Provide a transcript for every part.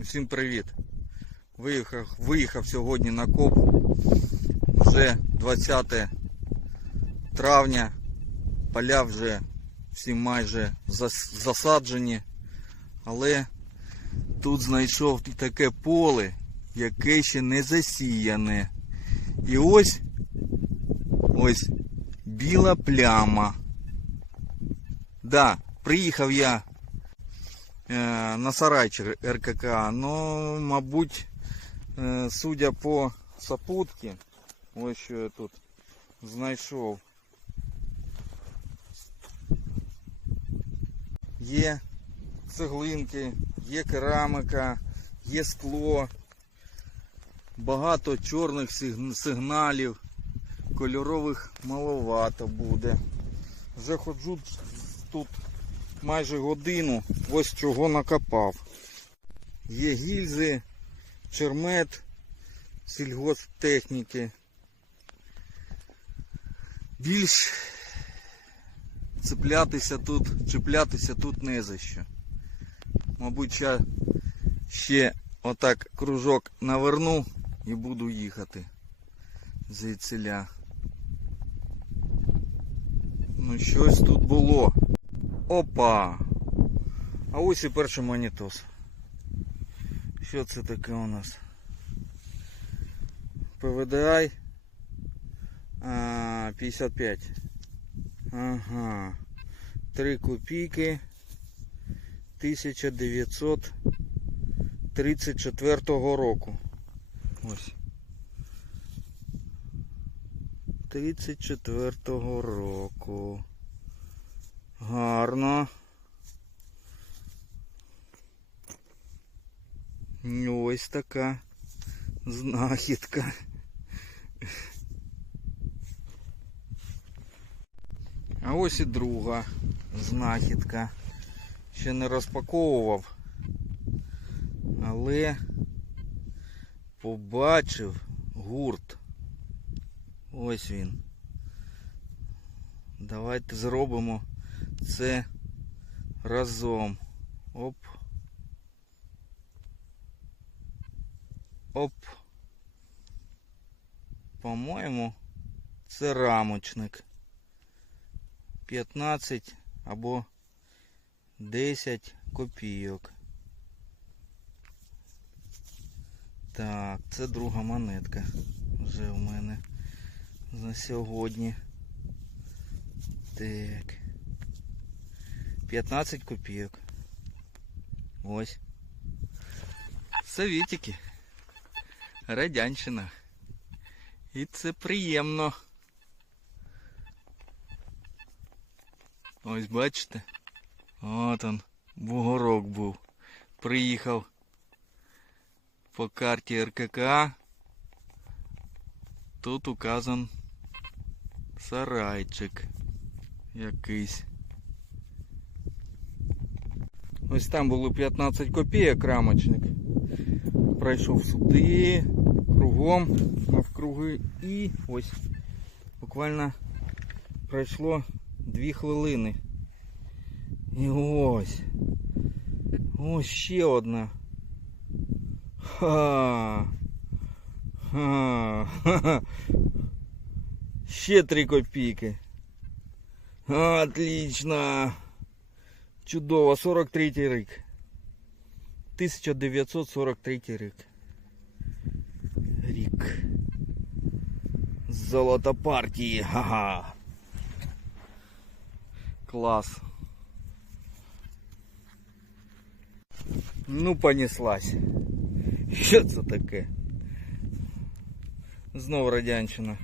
Усім привіт. Виїхав, виїхав сьогодні на коп. Вже 20 травня. Поля вже всі майже засаджені. Але тут знайшов таке поле, яке ще не засіяне. І ось ось біла пляма. Да, приїхав я на сарайчик РКК, но, мабуть, е, судя по сапутці, ось що я тут знайшов. Є цеглинки, є керамика, є скло, багато чорних сигналів, кольорових маловато буде. Вже ходжу тут майже годину, ось чого накопав. Є гільзи, чермет, сільгосптехніки. Більш цеплятися тут, чіплятися тут не за що. Мабуть, я ще отак кружок наверну і буду їхати звідсіля. Ну щось тут було. Опа! А ось і перший монітос. Що це таке у нас? PVDI 55. Ага. 3 копійки 1934 року. Ось. 34 року. Гарно. Ось така знахідка. А ось і друга знахідка. Ще не розпаковував, але побачив гурт. Ось він. Давайте зробимо це разом. Оп. Оп. По-моєму, це рамочник. 15 або 10 копійок. Так, це друга монетка вже у мене на сьогодні. Так. 15 копійок. Ось. Совітики. Радянщина. І це приємно. Ось бачите? От он, бугорок був. Приїхав по карті РКК. Тут указан сарайчик якийсь. Ось там було 15 копійок рамочник. Пройшов сюди, кругом, навкруги і ось буквально пройшло 2 хвилини. І ось. Ось ще одна. Ха. Ха. Ха. Ще 3 копійки. Отлично. Чудово, 43 рік. 1943 рік. Рік. Золото партії. Ха-ха. Клас. Ну, понеслась. Що це таке? Знову радянщина.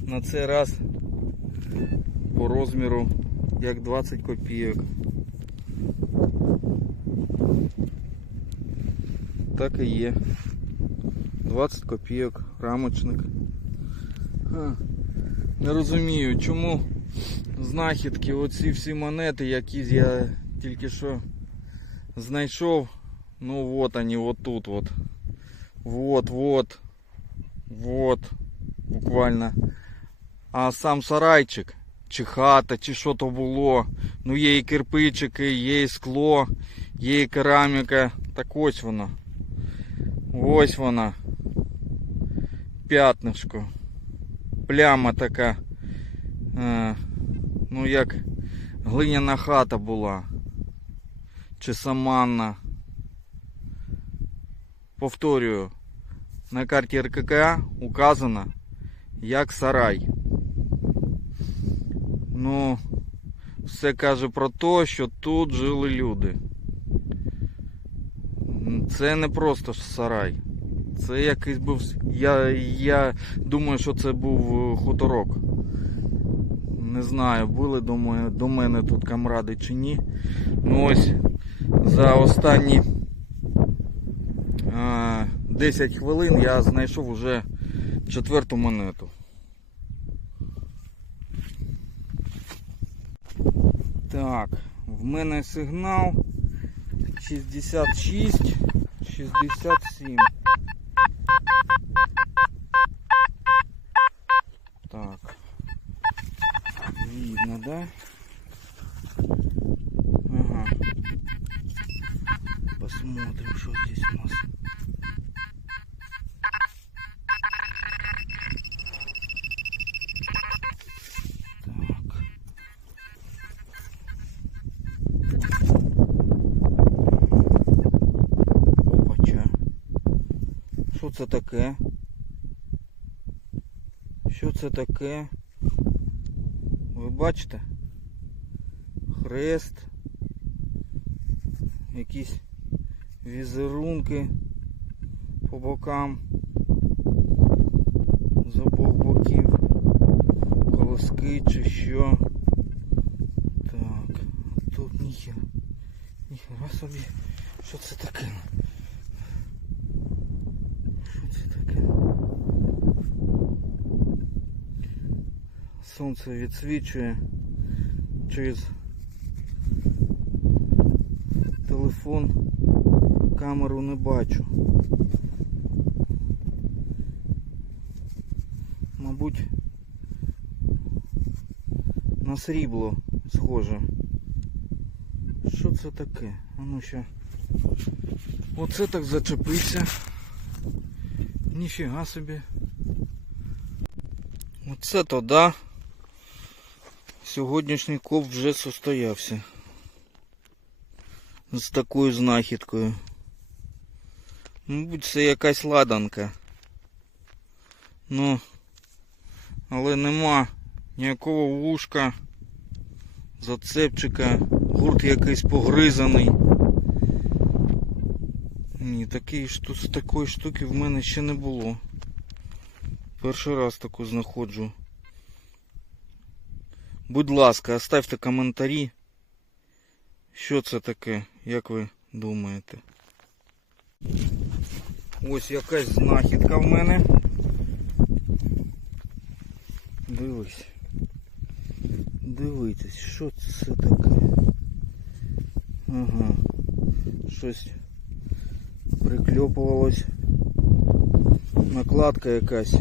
На цей раз по розміру як 20 копійок. Так і є. 20 копійок, рамочник. Не розумію, чому знахідки, оці всі монети, які я тільки що знайшов. Ну вот они, вот тут вот. Вот, вот. Вот. Буквально. А сам сарайчик, чи хата, чи що то було. Ну є і кирпичики, є і скло, є і кераміка. Так ось вона. Ось вона. П'ятнишко. Пляма така. Е, ну як глиняна хата була. Чи саманна. Повторюю, на карті РКК указано як сарай. Ну, все каже про те, що тут жили люди. Це не просто сарай. Це якийсь був. Я, я думаю, що це був е, хуторок. Не знаю, були мене, до мене тут камради чи ні. Ну ось за останні а, 10 хвилин я знайшов уже четверту монету. Так, в мене сигнал 66, 67. Так. Видно, да? Ага. Посмотрим, что здесь у нас. Це таке? Що це таке? Ви бачите? Хрест. Якісь візерунки по бокам. З обох боків. Колоски чи що. Так, тут ніхера. Ніхера собі. Що це таке? Що це таке? Сонце відсвічує через телефон. Камеру не бачу. Мабуть, на срібло схоже. Що це таке? А ну ще. Оце так зачепився. Ніфіга собі. Оце то да. Сьогоднішній коп вже состоявся. З такою знахідкою. Мабуть, це якась ладанка. Ну, але нема ніякого вушка, зацепчика, гурт якийсь погризаний. Ні, шту- такої штуки в мене ще не було. Перший раз таку знаходжу. Будь ласка, оставте коментарі. Що це таке, як ви думаєте? Ось якась знахідка в мене. Дивись. Дивитесь, що це таке? Ага. Щось прикльопувалось. Накладка якась.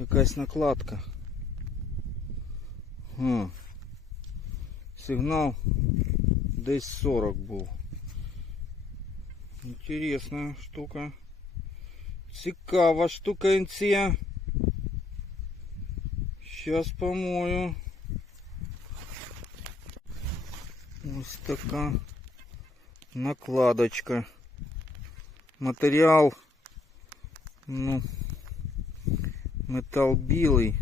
Якась накладка. А. Сигнал десь 40 був. Интересная штука. Цікава штуканція. Сейчас помою. Ось така накладочка. Матеріал. Ну, метал білий.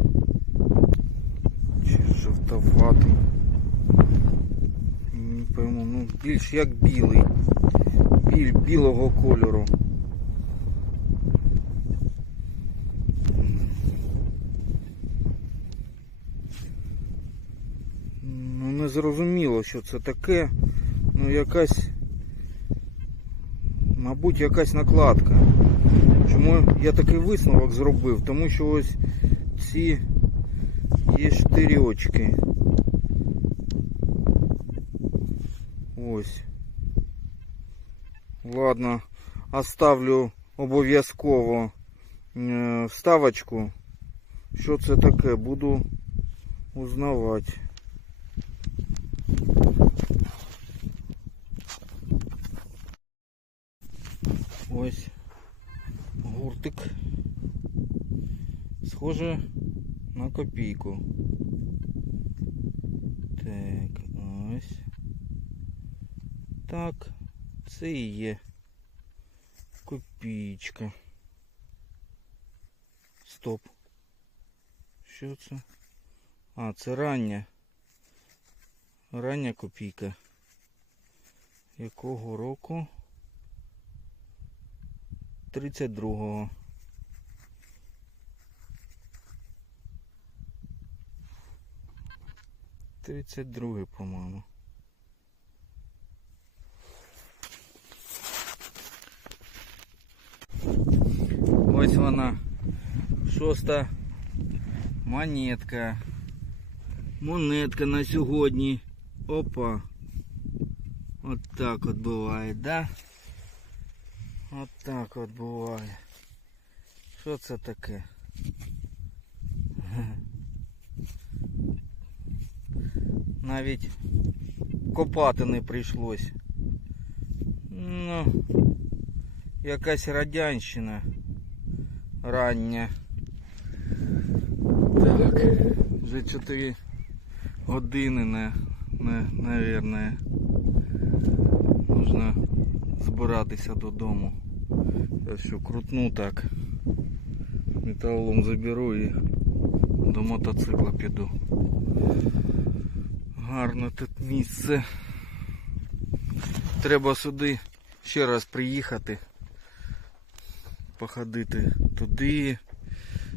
Жовтоватий. Не пойму, ну більш як білий. Біль білого кольору. Ну не зрозуміло, що це таке. Ну якась. Мабуть, якась накладка. Чому я такий висновок зробив? Тому що ось ці є чотири очки. Ось. Ладно, оставлю обов'язково вставочку. Що це таке? Буду узнавати. Ось гуртик. Схоже, на копійку. Так, ось. Так, це і є копійка. Стоп. Що це? А, це рання. Рання копійка. Якого року? 32-го. Тридцять другий, по-моєму. Ось вона. Шоста монетка. Монетка на сьогодні. Опа. От так от буває, да? От так от буває. Що це таке? Навіть копати не прийшлось. Ну, якась радянщина рання. Так, вже 4 години, не, не, наверное. Можна збиратися додому. Я що крутну так. Металолом заберу і до мотоцикла піду. Гарно тут місце. Треба сюди ще раз приїхати. Походити туди,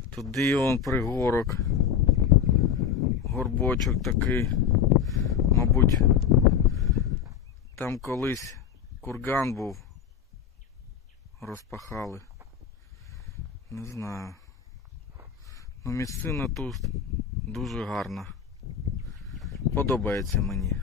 туди он пригорок. Горбочок такий. Мабуть, там колись курган був. Розпахали. Не знаю. Ну місцина тут дуже гарна. Подобається мені.